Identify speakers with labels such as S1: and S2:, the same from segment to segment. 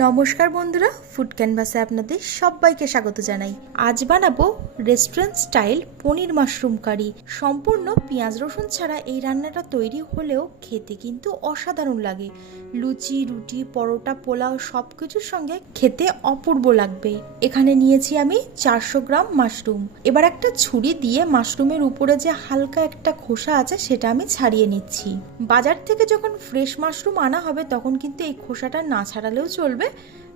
S1: নমস্কার বন্ধুরা ফুড ক্যানভাসে আপনাদের সবাইকে স্বাগত জানাই। আজ বানাবো restaurant style paneer mushroom curry সম্পূর্ণ পেঁয়াজ রসুন ছাড়া এই রান্নাটা তৈরি হলেও খেতে কিন্তু অসাধারণ লাগে। লুচি, রুটি, পরোটা, পোলাও সব কিছুর সঙ্গে খেতে অপূর্ব লাগবে। এখানে নিয়েছি আমি চারশো গ্রাম মাশরুম এবার একটা ছুরি দিয়ে মাশরুমের উপরে যে হালকা একটা খোসা আছে সেটা আমি ছাড়িয়ে নিচ্ছি। বাজার থেকে যখন ফ্রেশ মাশরুম আনা হবে তখন কিন্তু এই খোসাটা না ছাড়ালেও চলবে।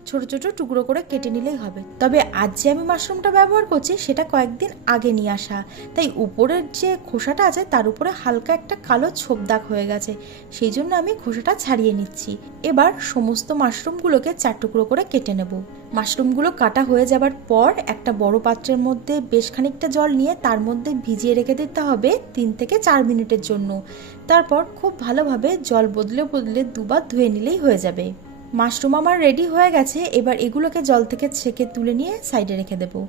S1: ছোট ছোট টুকরো করে কেটে নিলেই হবে। তবে আজ যে আমি মাশরুমটা ব্যবহার করছি, সেটা কয়েকদিন আগে নিয়ে আসা। তাই উপরের যে খোসাটা আছে, তার উপরে হালকা একটা কালো ছোপ দাগ হয়ে গেছে। সেই জন্য আমি খোসাটা ছাড়িয়ে নিচ্ছি। এবার সমস্ত মাশরুমগুলোকে চার টুকরো করে কেটে নেব। মাশরুমগুলো কাটা হয়ে যাবার পর একটা বড় পাত্রের মধ্যে বেশ খানিকটা জল নিয়ে তার মধ্যে ভিজিয়ে রেখে দিতে হবে তিন থেকে চার মিনিটের জন্য। তারপর খুব ভালোভাবে জল বদলে বদলে দুবার ধুয়ে নিলেই হয়ে যাবে। মাশরুম আমার রেডি হয়ে গেছে, এবার এগুলোকে জল থেকে ছেঁকে তুলে নিয়ে সাইডে রেখে দেবো।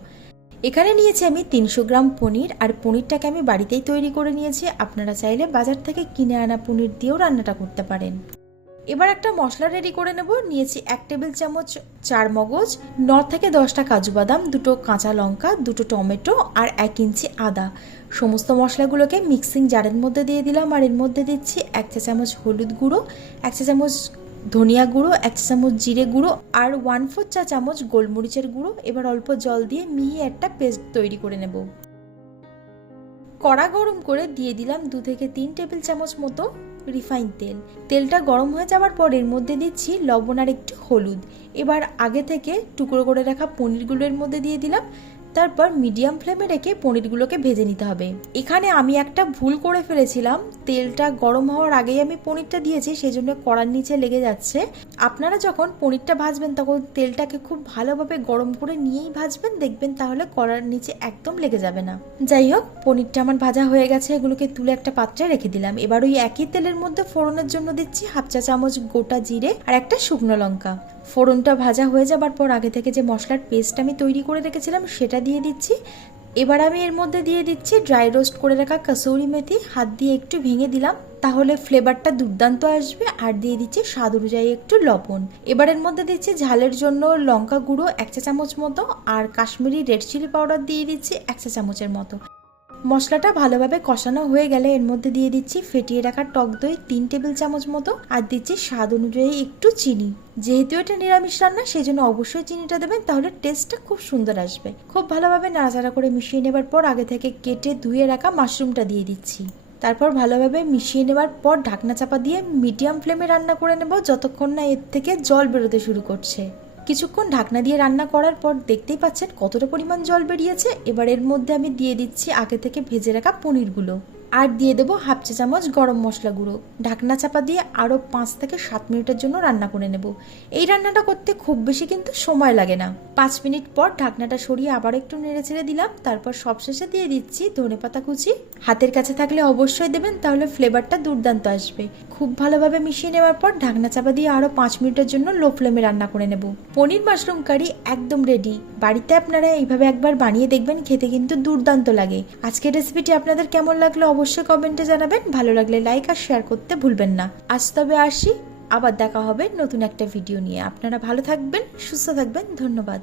S1: এখানে নিয়েছি আমি তিনশো গ্রাম পনির, আর পনিরটাকে আমি বাড়িতেই তৈরি করে নিয়েছি। আপনারা চাইলে বাজার থেকে কিনে আনা পনির দিয়েও রান্নাটা করতে পারেন। এবার একটা মশলা রেডি করে নেব। নিয়েছি এক টেবিল চামচ চার মগজ ন থেকে দশটা কাজু বাদাম, দুটো কাঁচা লঙ্কা, দুটো টমেটো, আর এক ইঞ্চি আদা। সমস্ত মশলাগুলোকে মিক্সিং জারের মধ্যে দিয়ে দিলাম, আর এর মধ্যে দিচ্ছি এক চা চামচ হলুদ গুঁড়ো, এক চা চামচ ধনিয়া গুঁড়ো, এক চামচ জিরে গুঁড়ো আর ওয়ান ফোর চা চামচ গোলমরিচের গুঁড়ো। এবার অল্প জল দিয়ে মিহি একটা পেস্ট তৈরি করে নেব। কড়া গরম করে দিয়ে দিলাম দু থেকে তিন টেবিল চামচ মতো রিফাইন তেল। তেলটা গরম হয়ে যাওয়ার পর এর মধ্যে দিচ্ছি লবণ আর একটু হলুদ। এবার আগে থেকে টুকরো করে রাখা পনিরগুলোর মধ্যে দিয়ে দিলাম। তারপর মিডিয়াম ফ্লেমে রেখে পনিরগুলোকে ভেজে নিতে হবে। এখানে আমি একটা ভুল করে ফেলেছিলাম। তেলটা গরম হওয়ার আগেই আমি পনিরটা দিয়েছি সেই জন্য কড়ার নিচে লেগে যাচ্ছে। আপনারা যখন পনিরটা ভাজবেন, তখন তেলটাকে খুব ভালোভাবে গরম করে নিয়েই ভাজবেন। দেখবেন তাহলে কড়ার নিচে একদম লেগে যাবে না। যাই হোক, পনিরটা আমার ভাজা হয়ে গেছে। এগুলোকে তুলে একটা পাত্রে রেখে দিলাম। এবার ওই একই তেলের মধ্যে ফোড়নের জন্য দিচ্ছি হাফ চা চামচ গোটা জিরে আর একটা শুকনো লঙ্কা। ফোড়নটা ভাজা হয়ে যাবার পর আগে থেকে যে মশলার পেস্ট আমি তৈরি করে রেখেছিলাম, সেটা দিয়ে দিচ্ছি। এবার আমি এর মধ্যে দিয়ে দিচ্ছি ড্রাই রোস্ট করে রাখা কাসৌরি মেথি। হাত দিয়ে একটু ভেঙে দিলাম, তাহলে ফ্লেভারটা দুর্দান্ত আসবে। আর দিয়ে দিচ্ছি স্বাদ অনুযায়ী একটু লবণ। এবার এর মধ্যে দিচ্ছি ঝালের জন্য লঙ্কা গুঁড়ো এক চা চামচ মতো। আর কাশ্মীরি রেড চিলি পাউডার দিয়ে দিচ্ছি এক চা চামচের মতো। মশলাটা ভালোভাবে কষানো হয়ে গেলে এর মধ্যে দিয়ে দিচ্ছি ফেটিয়ে রাখা টক দই তিন টেবিল চামচ মতো আর দিচ্ছি স্বাদ অনুযায়ী একটু চিনি। যেহেতু এটা নিরামিষ রান্না সেই জন্য অবশ্যই চিনিটা দেবেন, তাহলে টেস্টটা খুব সুন্দর আসবে। খুব ভালোভাবে নাড়াচাড়া করে মিশিয়ে নেবার পর আগে থেকে কেটে ধুয়ে রাখা মাশরুমটা দিয়ে দিচ্ছি। তারপর ভালোভাবে মিশিয়ে নেবার পর ঢাকনা চাপা দিয়ে মিডিয়াম ফ্লেমে রান্না করে নেব, যতক্ষণ না এর থেকে জল বেরোতে শুরু করছে। কিছুক্ষণ ঢাকনা দিয়ে রান্না করার পর দেখতেই পাচ্ছেন কতটা পরিমাণ জল বেরিয়েছে। এবার এর মধ্যে আমি দিয়ে দিচ্ছি আগে থেকে ভেজে রাখা পনিরগুলো। আর দিয়ে দেবো হাফ চা চামচ গরম মশলা গুঁড়ো। ঢাকনা চাপা দিয়ে আরও পাঁচ থেকে সাত মিনিটের জন্য রান্না করে নেব। এই রান্নাটা করতে খুব বেশি কিন্তু সময় লাগে না। পাঁচ মিনিট পর ঢাকনাটা সরিয়ে আবার একটু নেড়ে ছেড়ে দিলাম। তারপর সবশেষে দিয়ে দিচ্ছি ধনে পাতা কুচি। হাতের কাছে থাকলে অবশ্যই দেবেন, তাহলে ফ্লেভারটা দুর্দান্ত আসবে। খুব ভালোভাবে মিশিয়ে নেওয়ার পর ঢাকনা চাপা দিয়ে আরও পাঁচ মিনিটের জন্য লো ফ্লেমে রান্না করে নেব। পনির মাশরুম কারি একদম রেডি বাড়িতে আপনারা এইভাবে একবার বানিয়ে দেখবেন, খেতে কিন্তু দুর্দান্ত লাগে। আজকের রেসিপিটি আপনাদের কেমন লাগল? অবশ্যই কমেন্টে জানাবেন। ভালো লাগলে লাইক আর শেয়ার করতে ভুলবেন না। আজ তবে আসি। আবার দেখা হবে নতুন একটা ভিডিও নিয়ে। আপনারা ভালো থাকবেন, সুস্থ থাকবেন। ধন্যবাদ।